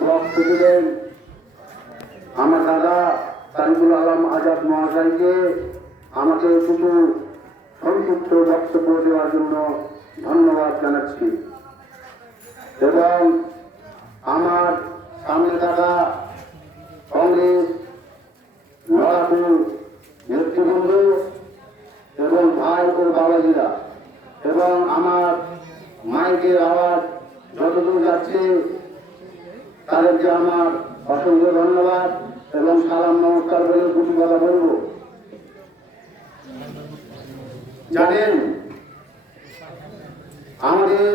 Block আমার দাদা তারিকুল আলম আজাদ মহাশয়কে আমাকে কিছু সংক্ষিপ্ত বক্তব্য দেওয়ার জন্য ধন্যবাদ জানাচ্ছি। এবং আমার সামনে থাকা কংগ্রেস, লড়াকু নেতৃবৃন্দ এবং ভাই ও বাবাজিরা এবং আমার মাইকের আওয়াজ যতদূর যাচ্ছে তাদেরকে আমার অসংখ্য ধন্যবাদ এবং সালাম নমস্কার বলে দুটি কথা বলব। জানেন, আমাদের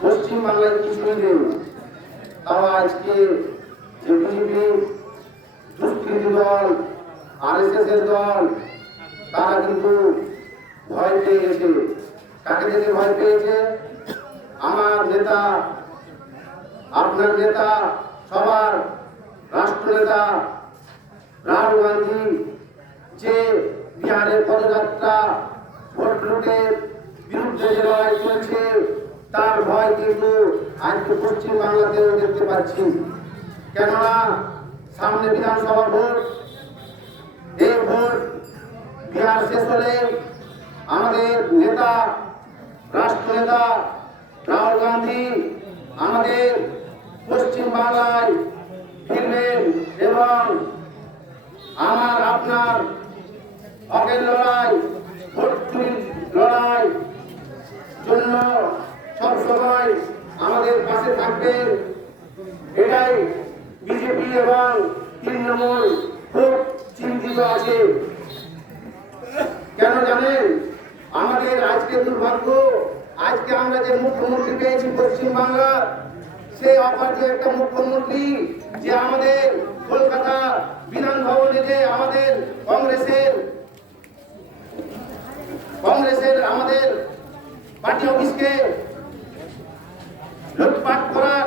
পশ্চিম বাংলার নেই তাও আজকে যে বিজেপি দুষ্কৃতি দল, আরএসএস এর দল, তারা কিন্তু ভয় পেয়ে গেছে। কাকে দেখে ভয় পেয়েছে? আমার নেতা আপনার নেতা, সবার রাষ্ট্রনেতা রাহুল গান্ধী, যে বিহারের পদযাত্রা, ভোট লুটের বিরুদ্ধে যে লড়াই চলছে, তার ভয় কিন্তু আজকে পশ্চিম বাংলাতেও দেখতে পাচ্ছি। কেননা, সামনে বিধানসভা ভোট, এই ভোট বিহার শেষ হলে আমাদের নেতা, রাষ্ট্রনেতা রাহুল গান্ধী আমাদের পশ্চিম বাংলায় ফিরবেন এবং আমার, আপনার হকের লড়াই চুরির লড়াই জন্য সবসময় আমাদের পাশে থাকবেন। এটাই বিজেপি এবং তৃণমূল খুব চিন্তিত আছে। কেন জানেন? আমাদের আজকে দুর্ভাগ্য আজকে আমরা যে মুখ্যমন্ত্রী পেয়েছি পশ্চিমবাংলার, সেই অপার্য একটা মুখ্যমন্ত্রী যে আমাদের কলকাতা বিধান ভবনে যে আমাদের কংগ্রেসের কংগ্রেসের আমাদের পার্টি অফিসকে লুটপাট করার